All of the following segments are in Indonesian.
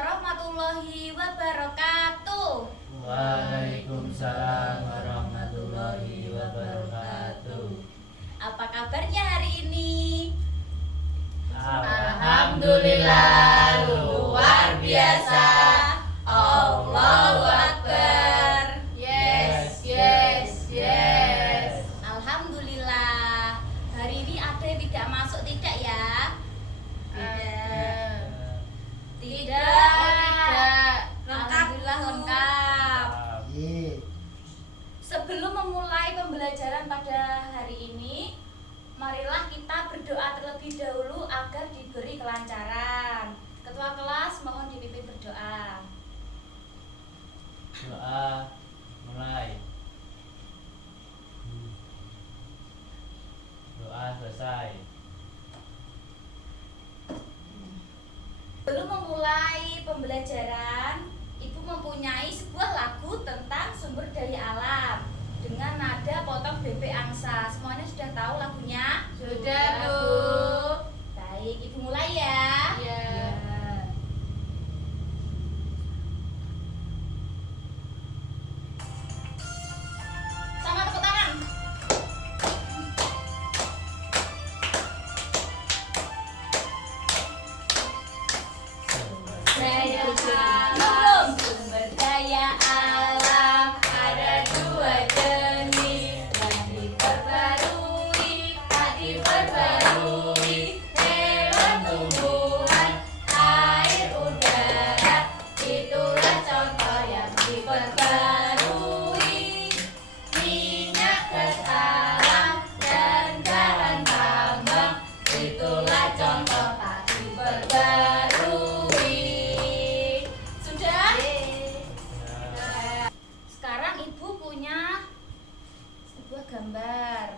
warahmatullahi wabarakatuh. Waalaikumsalam warahmatullahi wabarakatuh. Apa kabarnya hari ini? Alhamdulillah, luar biasa. Allahu Akbar. Yes, yes, yes. Alhamdulillah. Hari ini ada yang tidak masuk tidak ya? Tidak. Tidak. Alhamdulillah lengkap. Sebelum memulai pembelajaran pada hari ini, marilah kita berdoa terlebih dahulu agar diberi kelancaran. Ketua kelas mohon dipimpin berdoa. Doa mulai. Doa selesai. Sebelum memulai pembelajaran, Ibu mempunyai sebuah lagu tentang sumber daya alam dengan nada potong bebek angsa. Semuanya sudah tahu lagunya? Sudah, Bu. Baik, Ibu mulai ya. Iya. Sama tepuk tangan. Daya alam, sumber daya alam ada dua jenis, tak diperbarui, hewan, tumbuhan, air, udara, itulah contoh yang diperbarui. Minyak, gas alam, dan bahan tambang, itulah contoh tak diperbarui. Sudah? Sekarang Ibu punya sebuah gambar.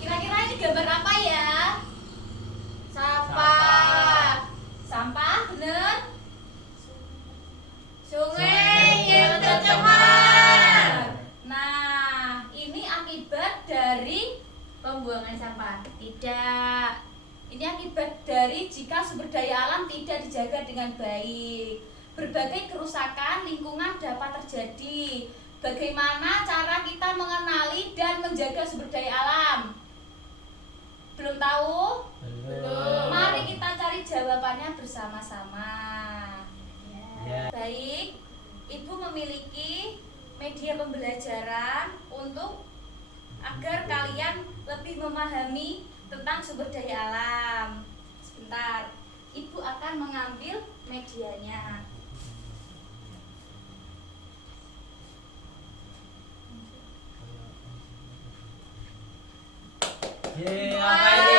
Kira-kira ini gambar apa ya? Sampah. Sampah, bener? Sungai yang tercemar. Nah, ini akibat dari Pembuangan sampah. tidak. Ini akibat dari jika sumber daya alam tidak dijaga dengan baik. Berbagai kerusakan lingkungan dapat terjadi. Bagaimana cara kita mengenali dan menjaga sumber daya alam? Belum tahu? Belum. Mari kita cari jawabannya bersama-sama. Ya. Baik, Ibu memiliki media pembelajaran untuk agar kalian lebih memahami tentang sumber daya alam. Sebentar, Ibu akan mengambil medianya. Yeay, apa ini?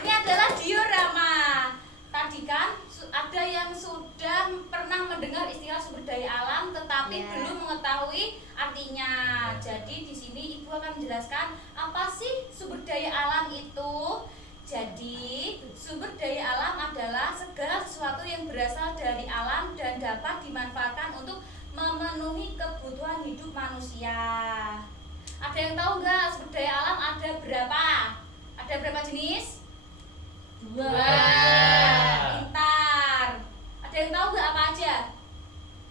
Ini adalah diorama. Tadi kan ada yang sudah pernah mendengar istilah sumber daya alam tetapi Ya. belum mengetahui artinya. Jadi di sini Ibu akan menjelaskan apa sih sumber daya alam itu. Jadi sumber daya alam adalah segala sesuatu yang berasal dari alam dan dapat dimanfaatkan untuk memenuhi kebutuhan hidup manusia. Ada yang tahu nggak sumber daya alam ada berapa? Ada berapa jenis? Dua. Pintar. Ada yang tahu nggak apa aja?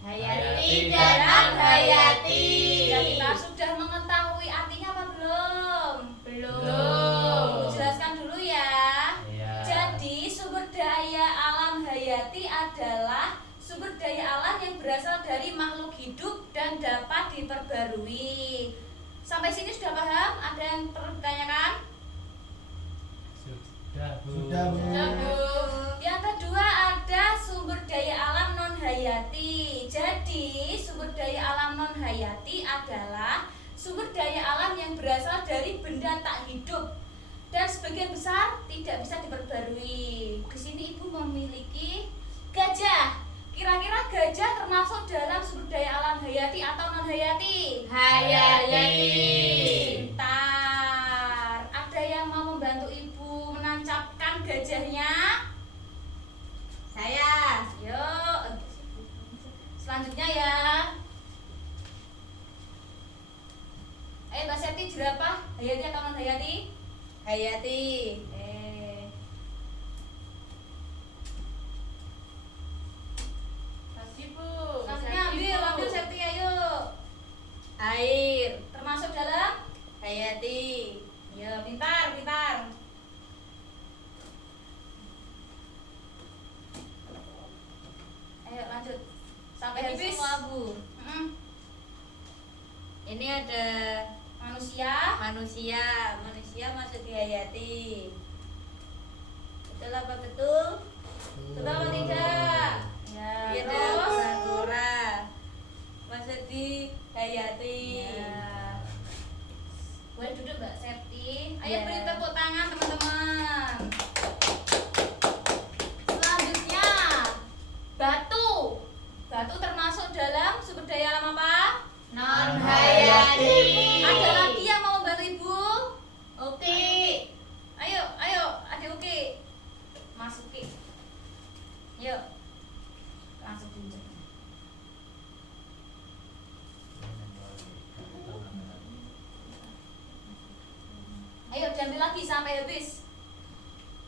Hayati Hayati dan Hayati. Dan kita sudah mengetahui artinya apa belum? Belum. Jelaskan dulu ya. Ya. Jadi sumber daya alam hayati adalah sumber daya alam yang berasal dari makhluk hidup dan dapat diperbarui. Sampai sini sudah paham? Ada yang perlu ditanyakan? Sudah, Bu. Sudah, Bu. Yang kedua ada sumber daya alam non hayati. Jadi sumber daya alam non hayati adalah sumber daya alam yang berasal dari benda tak hidup dan sebagian besar tidak bisa diperbarui. Di sini Ibu memiliki gajah. Kira-kira gajah termasuk dalam sumber daya alam hayati atau non hayati? Hayati. Pintar. Ada yang mau membantu Ibu gajahnya? Saya. Yuk. Selanjutnya ya. Ayo Mbak Septi, jerapah Hayati atau non Hayati? Hayati. Kasih Bu. Selanjutnya ambil Septi, ayo. Air. Termasuk dalam? Hayati. Ya, pintar, pintar. Ayo lanjut. Sampai Ini habis. semua Bu. Mm-mm. Ini ada Manusia. manusia masuk di Hayati. Betul apa betul? Betul apa tidak? Ya, Ini ada terus. kura-kura masuk di Hayati. Ya. Boleh duduk Mbak Septi. Ayo Ya. beri tepuk tangan teman-teman. Selanjutnya batu. Batu termasuk dalam sumber daya alam apa? Non Hayati. Ada lagi yang mau bantu ibu? Oke. Ayo, ada oke. Masukin. Yuk. Langsung tunjuk. Ayo diambil lagi sampai habis.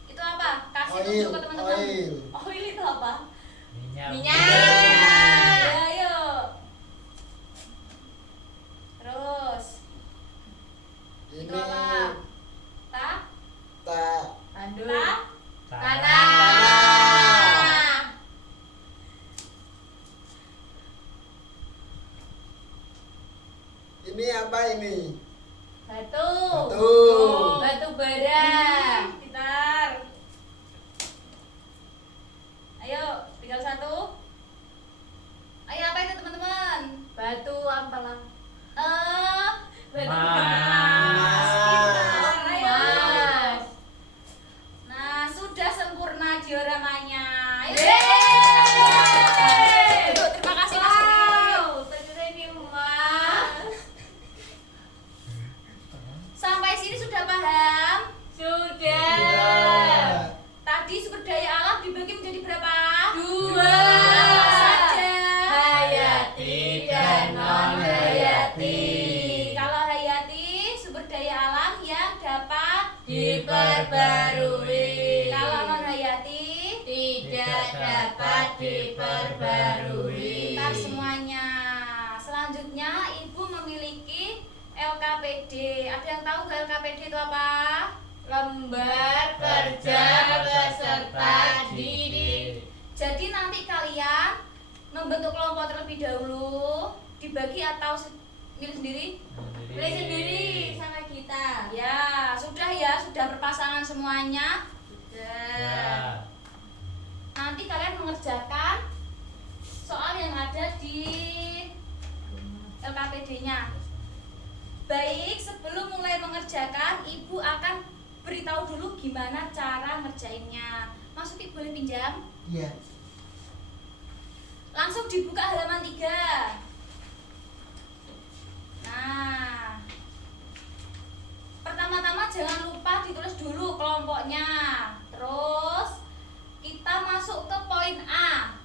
Itu apa? Kasih Oil, tunjuk ke teman-teman. oil. Oil itu apa? Minyak. Ya, ayo. Terus. Ini Itu apa? Ta? tak Aduh. Ta? Tanah. ini apa ini? Batu. Batu. Batu bara. Pintar. Ayo, tinggal satu. Ayo apa itu teman-teman? Batu ampalang. Batu Emas. Pintar, ayo. Mas. Nah, sudah sempurna dioramanya. Ayo. Yeay. Ibu, terima kasih Mas Udi. Wow, ternyata ini emas. Sampai sini sudah paham? Sudah. Tadi sumber daya alam dibagi menjadi berapa? Dua. Apa saja? Hayati dan non hayati. Kalau hayati, sumber daya alam yang dapat Diperbarui. Kalau non hayati, Tidak dapat diperbarui. pintar semuanya. Selanjutnya, ibu memiliki LKPD. Ada yang tahu nggak LKPD itu apa? Lembar kerja peserta didik. Jadi nanti kalian membentuk kelompok terlebih dahulu, dibagi atau milih sendiri? Pilih sendiri sama kita. Ya, sudah berpasangan semuanya. Sudah. Nanti kalian mengerjakan soal yang ada di LKPD-nya. Baik, sebelum mulai mengerjakan, ibu akan beritahu dulu gimana cara ngerjainnya. Mas Uki boleh pinjam? Iya. Langsung dibuka halaman 3. Nah, pertama-tama jangan lupa ditulis dulu kelompoknya. Terus kita masuk ke poin A.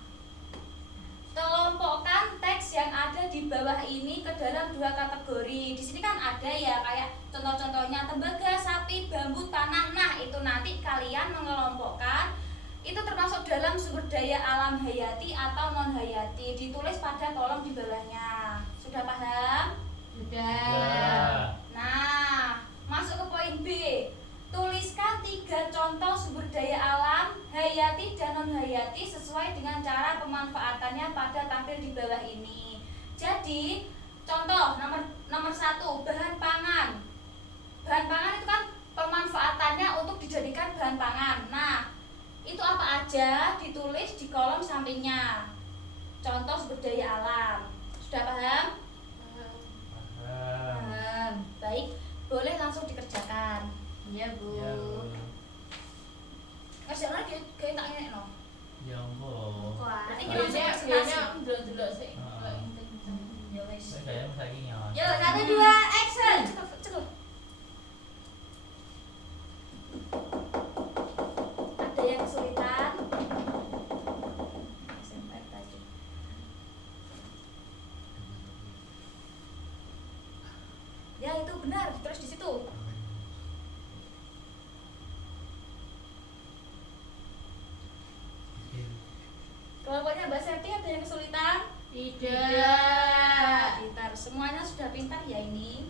Kelompokkan teks yang ada di bawah ini ke dalam 2 kategori. Di sini kan ada ya kayak contoh-contohnya tembaga, sapi, bambu, tanah. Nah, itu nanti kalian mengelompokkan itu termasuk dalam sumber daya alam hayati atau non hayati. Ditulis pada kolom di bawahnya. Sudah paham? Sudah. Nah, masuk ke poin B. Tuliskan 3 contoh sumber daya alam hayati dan non hayati sesuai dengan cara pemanfaatannya pada tampil di bawah ini. Jadi, contoh nomor 1, bahan pangan. Bahan pangan itu kan pemanfaatannya untuk dijadikan bahan pangan. Nah, itu apa aja ditulis di kolom sampingnya. Contoh sumber daya alam. Sudah paham? Paham. Baik, boleh langsung dikerjakan. Iya, Bu. Ya, Bu. Kerjaan kayak tak enak no. Ya ampun. Berarti Baik. kita langsung presentasi. delok sih. Ya wes. Saya kayak saiki nyawa. Yo, 1, 2, action. Cekel. yang kesulitan? Tidak. Pintar. Semuanya sudah pintar ya ini.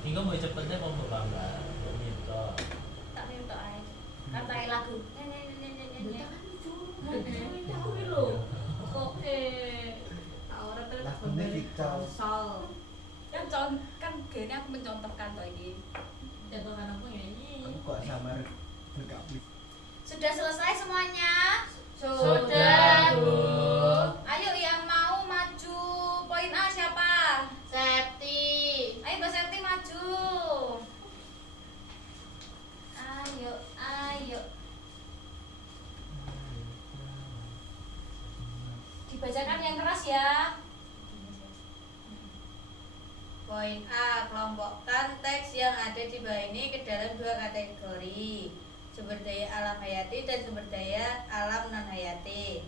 Iku mau cepetnya mau bangga. Gitu. Tak minta ae. Katai lagu. Nyanyi. Aku iki lho. Kok ora terus Lagunya Victor. Sol. Kan gini aku mencontohkan toh ini. Contohkan apa nyanyi? Kamu kok sama berkaplik? Sudah selesai semuanya? Sudah, Bu. Ayo yang mau maju. Poin A siapa? Septi. Ayo Mbak Septi maju. Ayo. Dibacakan yang keras ya. Poin A, kelompokkan teks yang ada di bawah ini ke dalam dua kategori, sumber daya alam hayati dan sumber daya alam non hayati.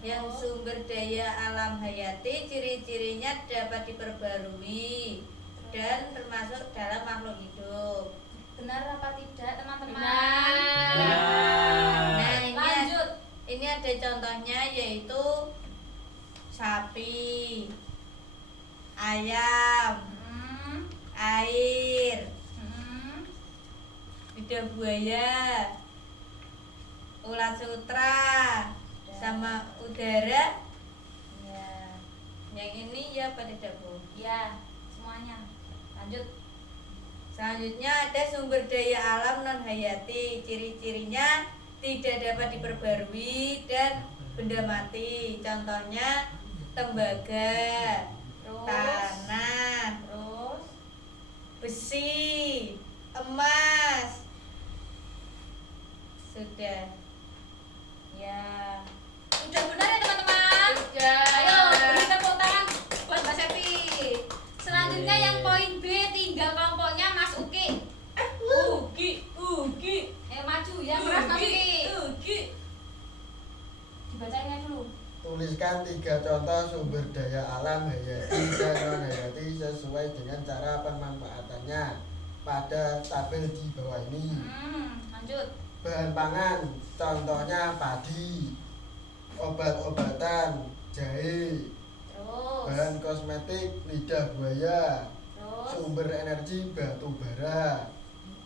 Yang sumber daya alam hayati ciri-cirinya dapat diperbarui dan termasuk dalam makhluk hidup. Benar apa tidak teman-teman? Nah, Lanjut. ini ada contohnya yaitu sapi, ayam, air, lidah buaya, ulat sutra, sama udara. Ya. Yang ini ya pada Bu. Ya, semuanya. Lanjut. Selanjutnya ada sumber daya alam non hayati. Ciri-cirinya tidak dapat diperbarui dan benda mati. Contohnya tembaga, Terus. tanah, Terus. besi, emas. Sudah. Ya. Sudah benar ya teman-teman? Sudah. Ayo beri tepuk tangan buat Mbak Septi. Selanjutnya yang poin B, tinggal kelompoknya Mas Uki. Uki. Maju ya keras Mas Uki. Dibacainnya dulu. Tuliskan 3 contoh sumber daya alam hayati dan non hayati sesuai dengan cara pemanfaatannya pada tabel di bawah ini. Lanjut. Bahan pangan, contohnya padi, obat-obatan, jahe. Terus. Bahan kosmetik, lidah buaya. Terus. Sumber energi, batu bara.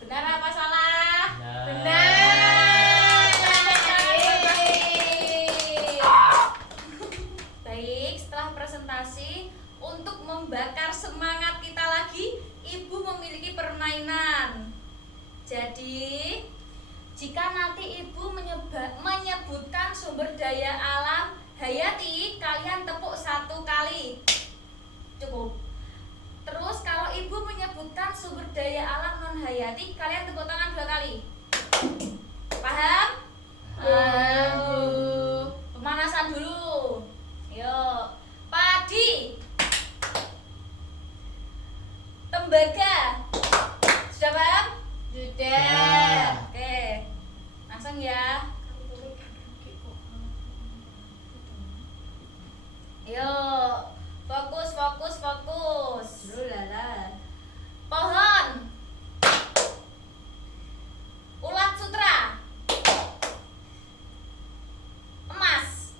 Benar apa salah? Benar. Baik, setelah presentasi untuk membakar semangat kita lagi, Ibu memiliki permainan. Jadi, jika nanti Ibu menyebutkan sumber daya alam hayati, kalian tepuk 1 kali. Cukup. Terus kalau Ibu menyebutkan sumber daya alam non hayati, kalian tepuk tangan 2 kali. Paham? Pemanasan dulu. Yuk. Padi. Tembaga. Sudah paham? Sudah. Oke. Langsung ya. Yuk. Fokus. Lulala. Pohon. Ulat sutra. Emas.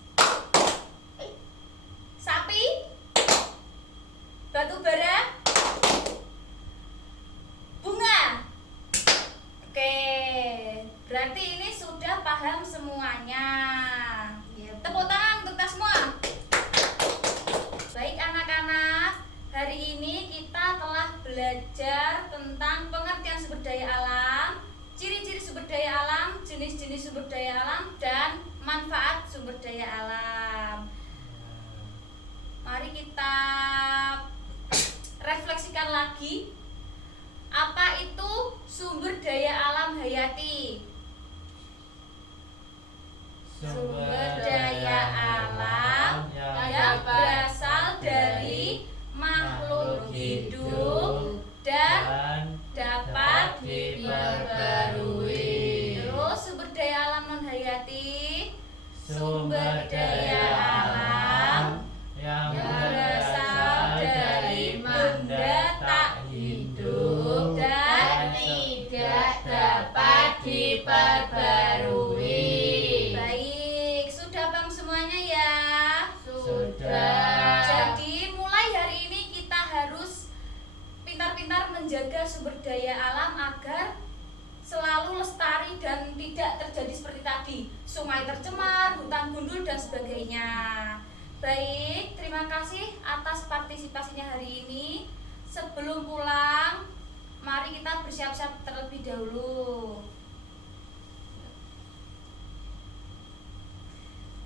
Sapi. Batu bara. Bunga. Oke. Berarti ini sudah paham semuanya. Tepuk tangan untuk kita semua. Baik anak-anak, hari ini kita telah belajar tentang pengertian sumber daya alam, ciri-ciri sumber daya alam, jenis-jenis sumber daya alam, dan manfaat sumber daya alam. Mari kita refleksikan lagi, apa itu sumber daya alam hayati? Sumber daya alam yang berasal dari makhluk hidup dan dapat diperbarui. Terus sumber daya alam non hayati, sumber daya alam yang berasal dari benda tak hidup dan tidak dapat menjaga sumber daya alam agar selalu lestari dan tidak terjadi seperti tadi, sungai tercemar, hutan gundul dan sebagainya. Baik, terima kasih atas partisipasinya hari ini. Sebelum pulang, mari kita bersiap-siap terlebih dahulu.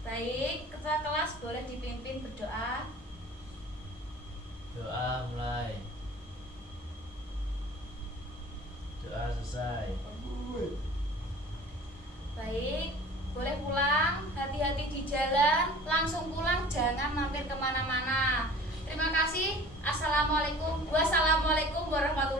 Baik, ketua kelas boleh dipimpin berdoa. Doa mulai. Doa selesai. Baik, boleh pulang. Hati-hati di jalan. Langsung pulang, jangan mampir kemana-mana. Terima kasih. Assalamualaikum warahmatullahi